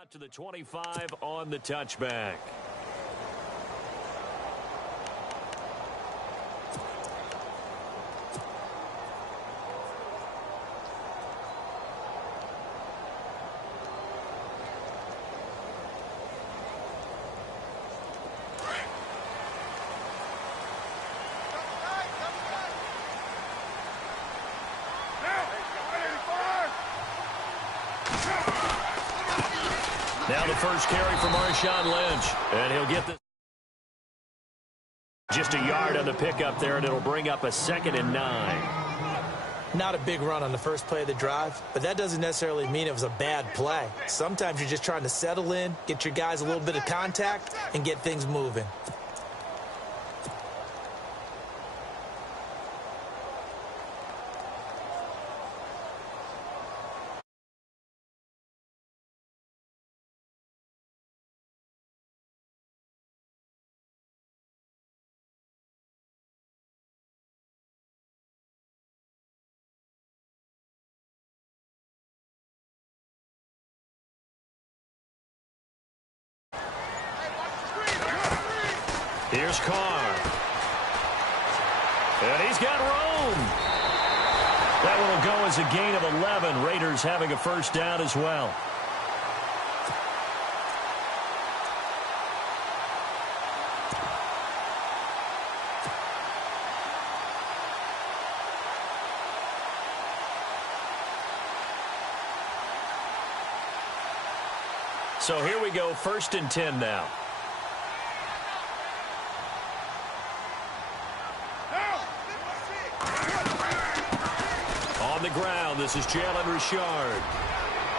out to the 25 on the touchback. Now the first carry for Marshawn Lynch, and he'll get this just a yard on the pickup there, and it'll bring up a 2nd and 9. Not a big run on the first play of the drive, but that doesn't necessarily mean it was a bad play. Sometimes you're just trying to settle in, get your guys a little bit of contact, and get things moving. Here's Carr. And he's got room. That one will go as a gain of 11. Raiders having a first down as well. So here we go, 1st and 10 now. On the ground, this is Jalen Richard.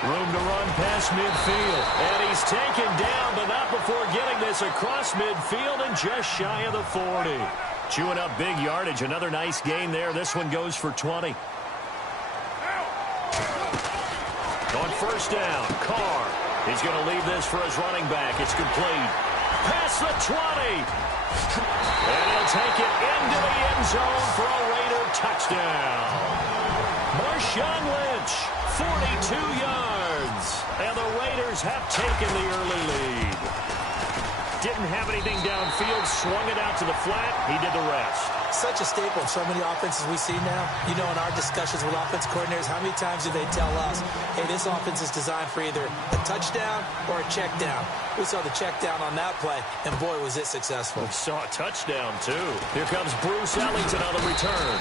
Room to run past midfield. And he's taken down, but not before getting this across midfield and just shy of the 40. Chewing up big yardage. Another nice gain there. This one goes for 20. On first down, Carr. He's going to leave this for his running back. It's complete. Past the 20. And he'll take it into the end zone for a Raider touchdown. Marshawn Lynch, 42 yards. And the Raiders have taken the early lead. Didn't have anything downfield, swung it out to the flat. He did the rest. Such a staple of so many offenses we see now. You know, in our discussions with offense coordinators, how many times do they tell us, hey, this offense is designed for either a touchdown or a check down. We saw the check down on that play, and boy, was it successful. We saw a touchdown, too. Here comes Bruce Ellington on the return.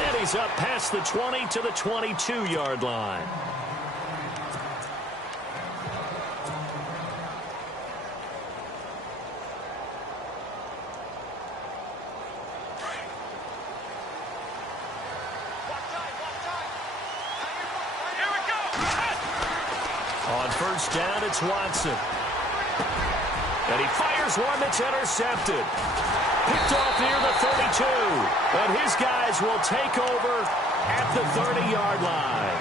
And he's up past the 20 to the 22-yard line. On first down, it's Watson. And he fires one that's intercepted. Picked off near the 32. And his guys will take over at the 30-yard line.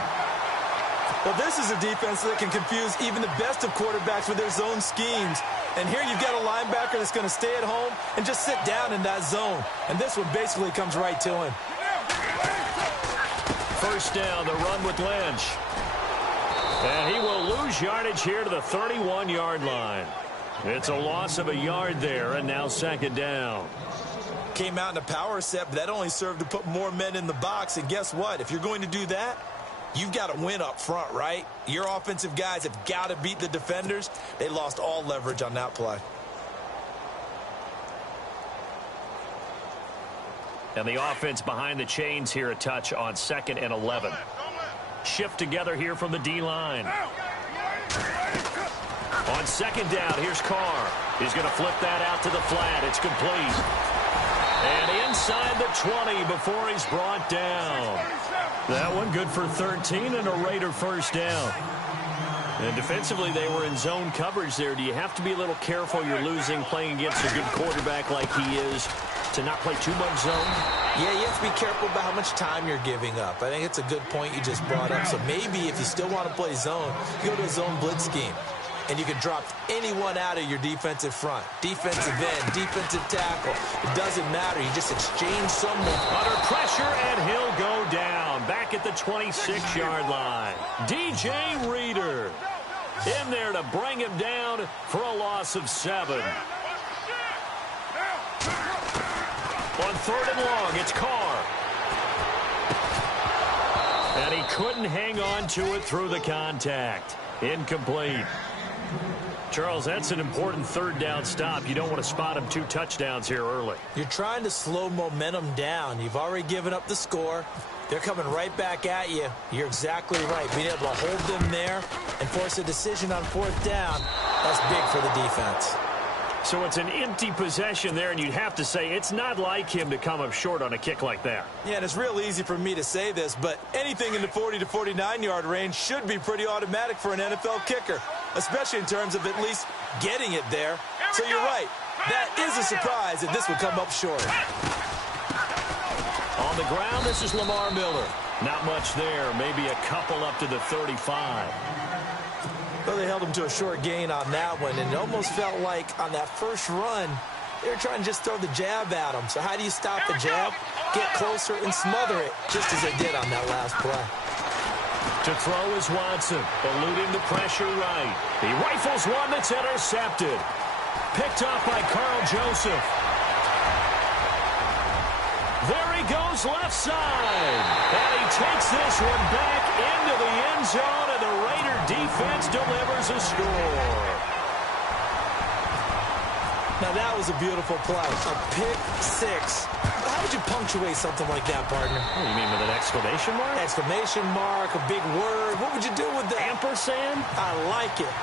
Well, this is a defense that can confuse even the best of quarterbacks with their zone schemes. And here you've got a linebacker that's going to stay at home and just sit down in that zone. And this one basically comes right to him. First down, the run with Lynch. And he will lose yardage here to the 31-yard line. It's a loss of a yard there, and now 2nd down. Came out in a power set, but that only served to put more men in the box. And guess what? If you're going to do that, you've got to win up front, right? Your offensive guys have got to beat the defenders. They lost all leverage on that play. And the offense behind the chains here a touch on 2nd and 11. Shift together here from the D-line. On 2nd down, here's Carr. He's going to flip that out to the flat. It's complete. And inside the 20 before he's brought down. That one good for 13 and a Raider first down. And defensively, they were in zone coverage there. Do you have to be a little careful? You're losing playing against a good quarterback like he is to not play too much zone? Yeah, you have to be careful about how much time you're giving up. I think it's a good point you just brought up. So maybe if you still want to play zone, you go to a zone blitz scheme. And you can drop anyone out of your defensive front. Defensive end, defensive tackle. It doesn't matter. You just exchange someone. Under pressure, and he'll go down. Back at the 26-yard line. DJ Reader. in there to bring him down for a loss of 7. On 3rd and long, it's Carr. And he couldn't hang on to it through the contact. Incomplete. Charles, that's an important 3rd down stop. You don't want to spot him 2 touchdowns here early. You're trying to slow momentum down. You've already given up the score. They're coming right back at you. You're exactly right. Being able to hold them there and force a decision on 4th down, that's big for the defense. So it's an empty possession there, and you'd have to say it's not like him to come up short on a kick like that. Yeah, and it's real easy for me to say this, but anything in the 40 to 49-yard range should be pretty automatic for an NFL kicker, especially in terms of at least getting it there. So you're right. That is a surprise that this would come up short. On the ground, this is Lamar Miller. Not much there. Maybe a couple up to the 35. Well, they held him to a short gain on that one, and it almost felt like on that first run, they were trying to just throw the jab at him. So how do you stop the jab? Get closer and smother it, just as they did on that last play. To throw is Watson, eluding the pressure right. He rifles one that's intercepted. Picked off by Carl Joseph. There he goes left side. And he takes this one back into the end zone, and the Raider defense delivers a score. Now, that was a beautiful play. A pick 6. How would you punctuate something like that, partner? Oh, you mean with an exclamation mark? Exclamation mark, a big word. What would you do with that? Ampersand? I like it.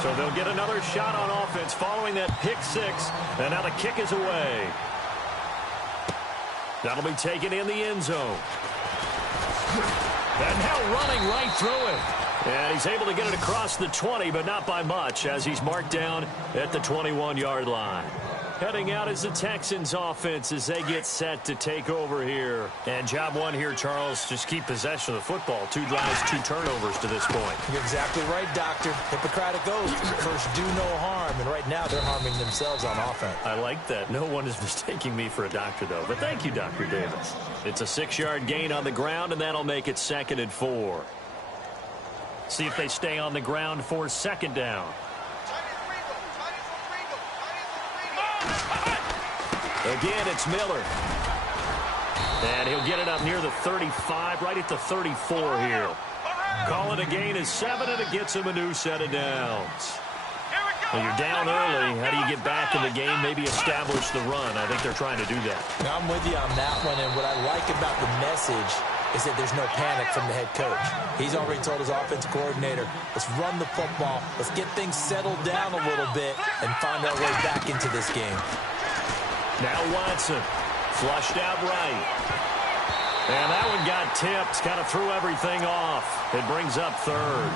So they'll get another shot on offense following that pick 6. And now the kick is away. That'll be taken in the end zone. And now running right through it. And he's able to get it across the 20, but not by much, as he's marked down at the 21-yard line. Heading out is the Texans offense as they get set to take over here. And job one here, Charles, just keep possession of the football. 2 drives, 2 turnovers to this point. You're exactly right, Doctor. Hippocratic oath. First, do no harm. And right now, they're harming themselves on offense. I like that. No one is mistaking me for a doctor, though. But thank you, Dr. Davis. It's a 6-yard gain on the ground, and that'll make it 2nd and 4. See if they stay on the ground for 2nd down. Again, it's Miller. And he'll get it up near the 35, right at the 34 here. Call it a gain of 7, and it gets him a new set of downs. Well, you're down early. How do you get back in the game? Maybe establish the run. I think they're trying to do that. Now, I'm with you on that one, and what I like about the message is that there's no panic from the head coach. He's already told his offensive coordinator, let's run the football, let's get things settled down a little bit, and find our way back into this game. Now Watson, flushed out right. And that one got tipped, kind of threw everything off. It brings up 3rd.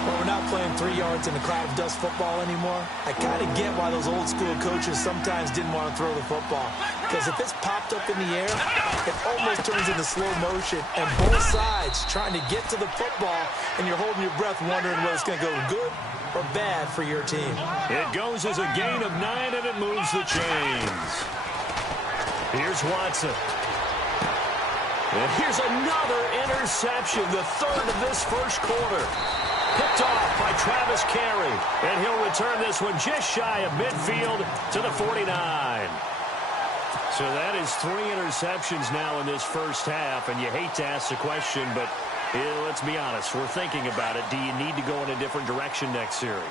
Well, we're not playing 3 yards in a cloud of dust football anymore. I kind of get why those old school coaches sometimes didn't want to throw the football. Because if it's popped up in the air, it almost turns into slow motion. And both sides trying to get to the football, and you're holding your breath wondering whether it's going to go good or bad for your team. It goes as a gain of 9, and it moves the chains. Here's Watson. And here's another interception, the 3rd of this first quarter. Picked off by Travis Carey. And he'll return this one just shy of midfield to the 49. So that is 3 interceptions now in this first half. And you hate to ask the question, but let's be honest. We're thinking about it. Do you need to go in a different direction next series?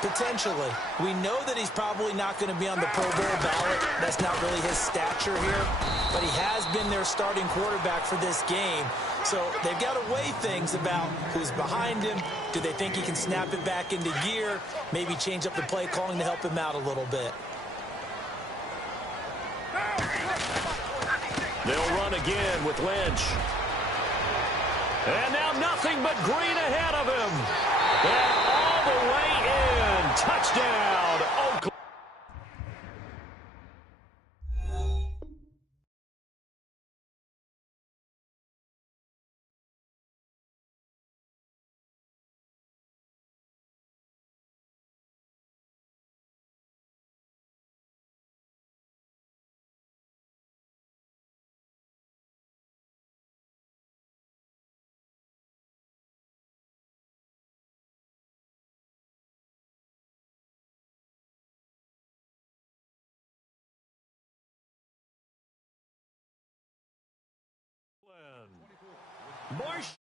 Potentially. We know that he's probably not going to be on the Pro Bowl ballot. That's not really his stature here. But he has been their starting quarterback for this game. So they've got to weigh things about who's behind him. Do they think he can snap it back into gear? Maybe change up the play calling to help him out a little bit. They'll run again with Lynch. And now nothing but green ahead of him. And all the way in. Touchdown, Oakland. Bush.